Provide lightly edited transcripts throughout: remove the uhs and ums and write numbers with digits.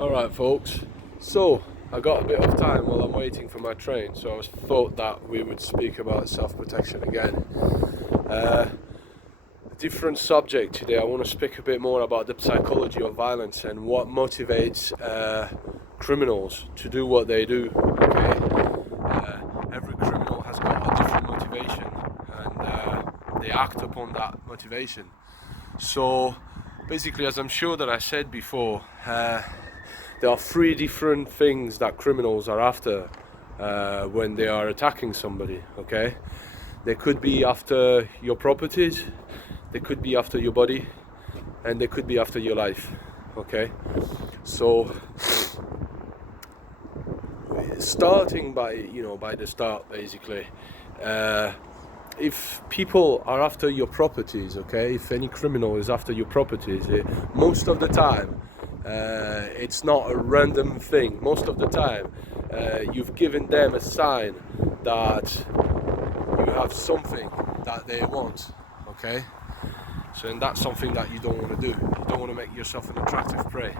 Alright folks, so I got a bit of time while I'm waiting for my train, so I thought that we would speak about self-protection again. Different subject today. I want to speak a bit more about the psychology of violence and what motivates criminals to do what they do. Okay, every criminal has got a different motivation, and they act upon that motivation. So basically, as I'm sure that I said before, there are three different things that criminals are after when they are attacking somebody. Okay, they could be after your properties, they could be after your body, and they could be after your life. Okay, so starting by the start, basically, if people are after your properties, okay, if any criminal is after your properties, most of the time it's not a random thing. Most of the time you've given them a sign that you have something that they want. Okay, so and that's something that you don't want to do. You don't want to make yourself an attractive prey.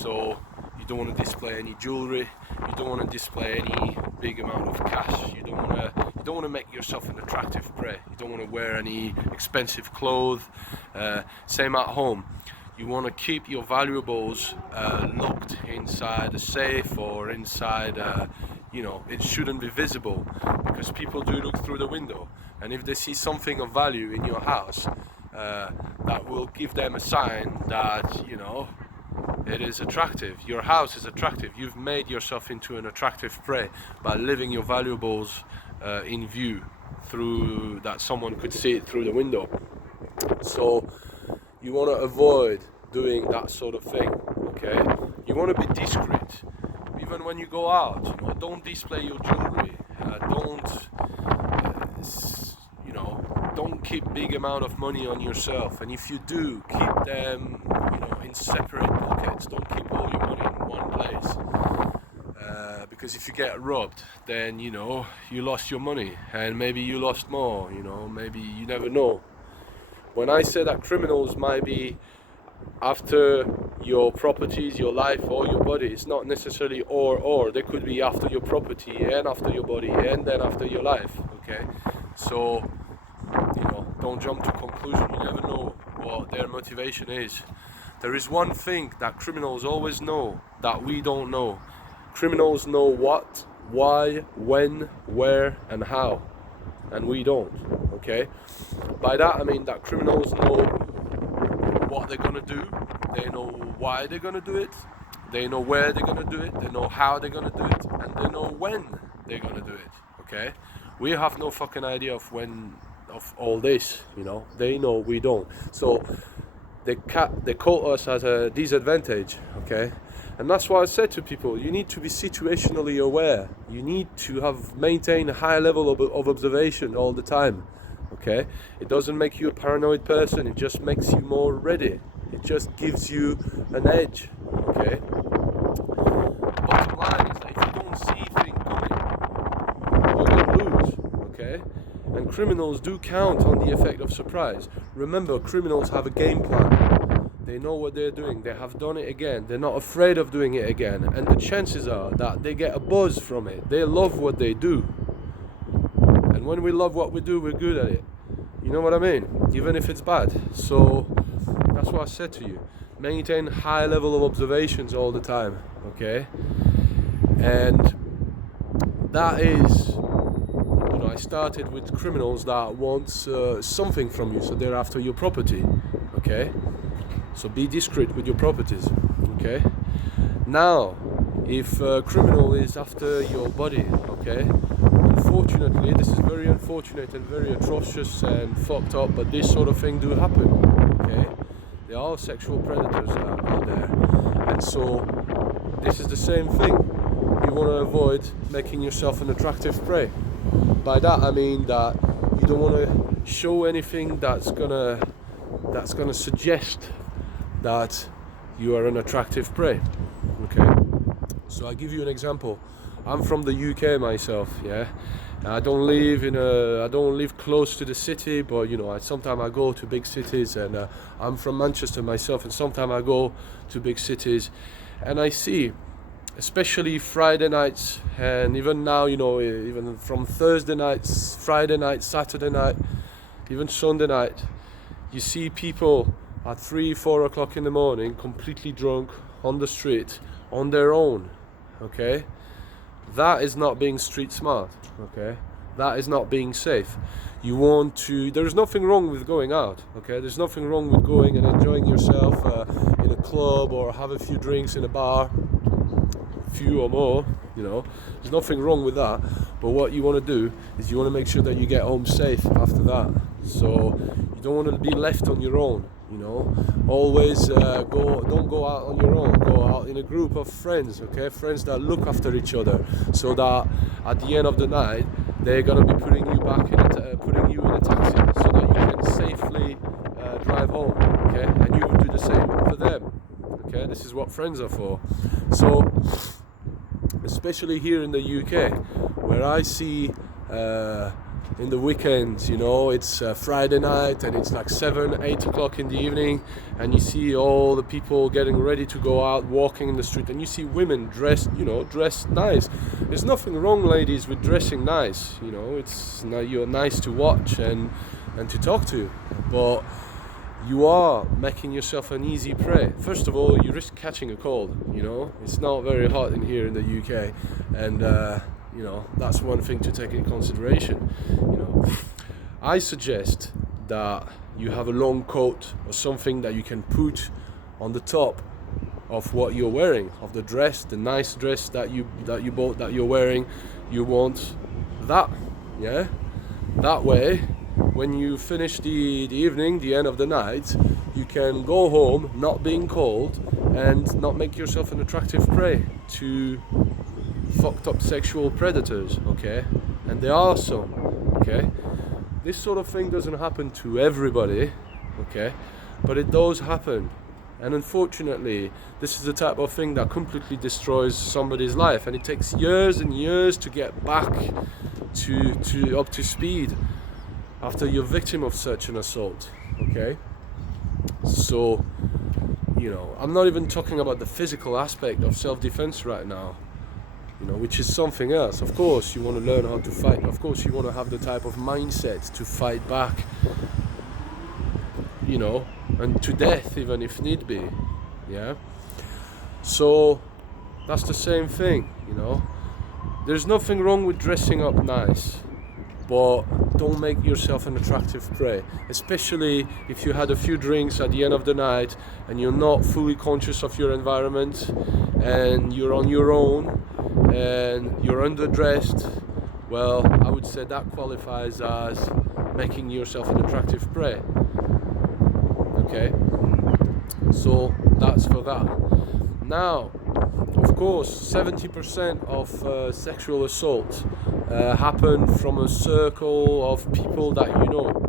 So you don't want to display any jewelry, you don't want to display any big amount of cash, you don't want to make yourself an attractive prey, you don't want to wear any expensive clothes. Same at home. You want to keep your valuables locked inside a safe or inside it shouldn't be visible, because people do look through the window, and if they see something of value in your house, that will give them a sign that it is attractive. Your house is attractive. You've made yourself into an attractive prey by leaving your valuables in view, through that someone could see it through the window. So you want to avoid doing that sort of thing. Okay, you want to be discreet even when you go out. Don't display your jewelry, don't keep big amount of money on yourself, and if you do, keep them in separate pockets. Don't keep all your money in one place, because if you get robbed, then you lost your money, and maybe you lost more. Maybe, you never know. When I say that criminals might be after your properties, your life, or your body, it's not necessarily or. They could be after your property and after your body and then after your life. Okay, so don't jump to conclusion. You never know what their motivation is. There is one thing that criminals always know that we don't know. Criminals know what, why, when, where, and how, and we don't. Okay, by that I mean that criminals know what they're gonna do, they know why they're gonna do it, they know where they're gonna do it, they know how they're gonna do it, and they know when they're gonna do it. Okay, we have no fucking idea of when, of all this. They know, we don't. So they caught us at a disadvantage. Okay, and that's why I said to people, you need to be situationally aware. You need to maintain a high level of observation all the time. Okay, it doesn't make you a paranoid person, it just makes you more ready. It just gives you an edge. Okay, bottom line is that if you don't see things coming, you're going to lose. Okay, and criminals do count on the effect of surprise. Remember, criminals have a game plan. They know what they're doing. They have done it again. They're not afraid of doing it again, and the chances are that they get a buzz from it. They love what they do. And when we love what we do, we're good at it. You know what I mean? Even if it's bad. So that's what I said to you. Maintain high level of observations all the time. Okay? And that is, I started with criminals that want something from you, so they're after your property. Okay? So be discreet with your properties. Okay? Now, if a criminal is after your body, okay? Unfortunately, this is very unfortunate and very atrocious and fucked up, but this sort of thing do happen. Okay, there are sexual predators out there, and so this is the same thing. You want to avoid making yourself an attractive prey. By that I mean that you don't want to show anything that's gonna suggest that you are an attractive prey. Okay, so I give you an example. I'm from the UK myself, yeah. I don't live close to the city, but sometimes I go to big cities, and I'm from Manchester myself, and sometimes I go to big cities, And I see, especially Friday nights, and even now, even from Thursday nights, Friday night, Saturday night, even Sunday night, you see people at 3-4 o'clock in the morning completely drunk on the street on their own. Okay, that is not being street smart. Okay, that is not being safe. There's nothing wrong with going out. Okay, there's nothing wrong with going and enjoying yourself in a club or have a few drinks in a bar, few or more, there's nothing wrong with that. But what you want to do is you want to make sure that you get home safe after that. So you don't want to be left on your own. Always don't go out on your own. Go out in a group of friends. Okay, friends that look after each other, so that at the end of the night they're gonna be putting you in a taxi, so that you can safely drive home. Okay, and you will do the same for them. Okay, this is what friends are for. So, especially here in the UK, where I see in the weekends, it's Friday night and it's like 7-8 o'clock in the evening, and you see all the people getting ready to go out, walking in the street, and you see women dressed nice. There's nothing wrong, ladies, with dressing nice. You're nice to watch and to talk to, but you are making yourself an easy prey. First of all, you risk catching a cold. It's not very hot in here in the UK, and that's one thing to take in consideration. I suggest that you have a long coat or something that you can put on the top of what you're wearing, of the dress, the nice dress that you bought, that you're wearing. You want that, yeah? That way, when you finish the evening, the end of the night, you can go home not being cold and not make yourself an attractive prey to fucked up sexual predators. Okay, and there are some. Okay, this sort of thing doesn't happen to everybody. Okay, but it does happen, and unfortunately this is the type of thing that completely destroys somebody's life, and it takes years and years to get back to up to speed after you're victim of such an assault. Okay, so I'm not even talking about the physical aspect of self-defense right now, which is something else. Of course you want to learn how to fight. Of course you want to have the type of mindset to fight back, and to death even if need be. Yeah, so that's the same thing. There's nothing wrong with dressing up nice, but don't make yourself an attractive prey, especially if you had a few drinks at the end of the night and you're not fully conscious of your environment and you're on your own and you're underdressed. Well, I would say that qualifies as making yourself an attractive prey. Okay, so that's for that. Now, of course, 70% of sexual assaults happen from a circle of people that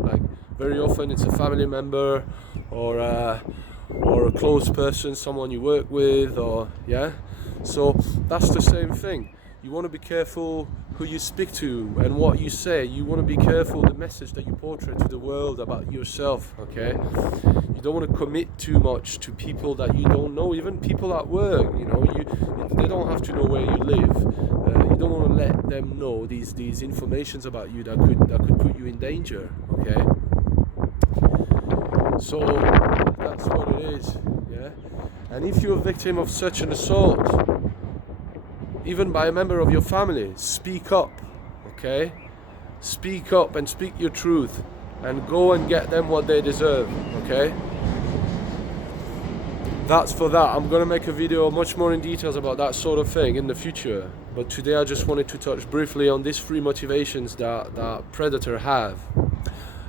like very often it's a family member or a close person, someone you work with, or so that's the same thing. You want to be careful who you speak to and what you say. You want to be careful the message that you portray to the world about yourself. Okay, you don't want to commit too much to people that you don't know, even people at work. They don't have to know where you live. You don't want to let them know these informations about you that could put you in danger. Okay, so that's what it is. Yeah, and if you're a victim of such an assault, even by a member of your family, speak up. Okay, speak up and speak your truth, and go and get them what they deserve. Okay, that's for that. I'm gonna make a video much more in details about that sort of thing in the future, but today I just wanted to touch briefly on these 3 motivations that predator have.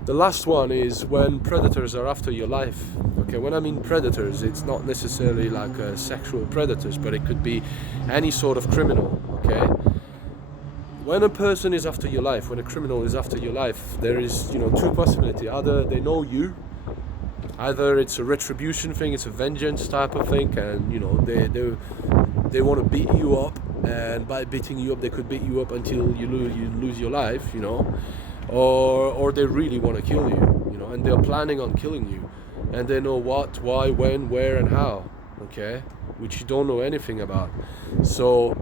The last one is when predators are after your life. Okay, when I mean predators, it's not necessarily like sexual predators, but it could be any sort of criminal. Okay, when a person is after your life, when a criminal is after your life, there is 2 possibilities. Either they know you, either it's a retribution thing, it's a vengeance type of thing, and they want to beat you up, and by beating you up they could beat you up until you lose your life, or they really want to kill you, and they're planning on killing you, and they know what, why, when, where and how. okay, which you don't know anything about. So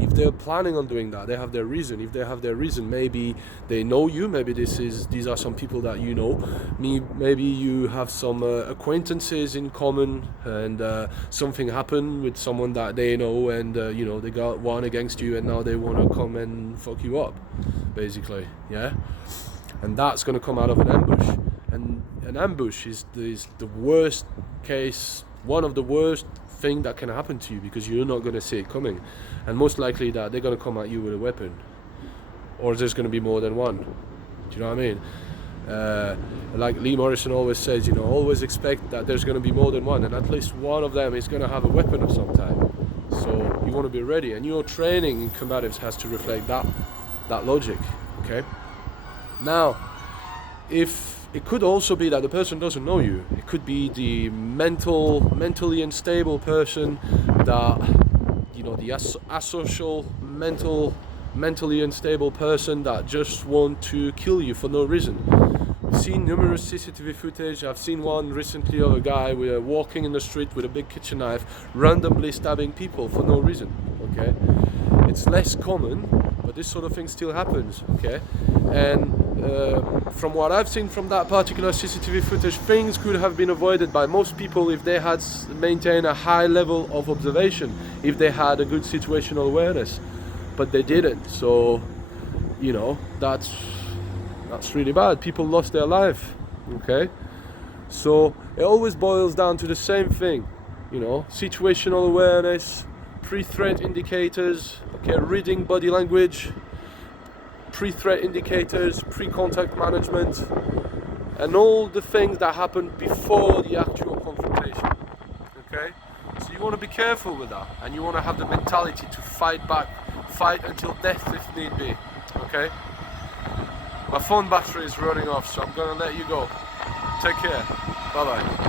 if they're planning on doing that, they have their reason. If they have their reason, maybe they know you, maybe these are some people that you know. Maybe you have some acquaintances in common, and something happened with someone that they know, and you know, they got one against you, and now they want to come and fuck you up, basically, yeah. And that's going to come out of an ambush, and an ambush is the worst case, one of the worst thing that can happen to you, because you're not going to see it coming, and most likely that they're going to come at you with a weapon, or there's going to be more than one. Do you know what I mean? Like Lee Morrison always says, you know, always expect that there's going to be more than one, and at least one of them is going to have a weapon of some type. So you want to be ready, and your training in combatives has to reflect that logic. Okay. Now, if it could also be that the person doesn't know you. It could be the mentally unstable person that, you know, the asocial, mentally unstable person that just want to kill you for no reason. I've seen numerous CCTV footage. I've seen one recently of a guy walking in the street with a big kitchen knife, randomly stabbing people for no reason. Okay, it's less common, but this sort of thing still happens. Okay, and from what I've seen from that particular CCTV footage, things could have been avoided by most people if they had maintained a high level of observation, if they had a good situational awareness, but they didn't. So, you know, that's really bad. People lost their life. Okay, so it always boils down to the same thing, you know, situational awareness, pre-threat indicators, okay, reading body language, pre-threat indicators, pre-contact management, and all the things that happen before the actual confrontation. Okay, so you want to be careful with that, and you want to have the mentality to fight back, fight until death if need be. Okay, my phone battery is running off, so I'm gonna let you go. Take care. Bye bye.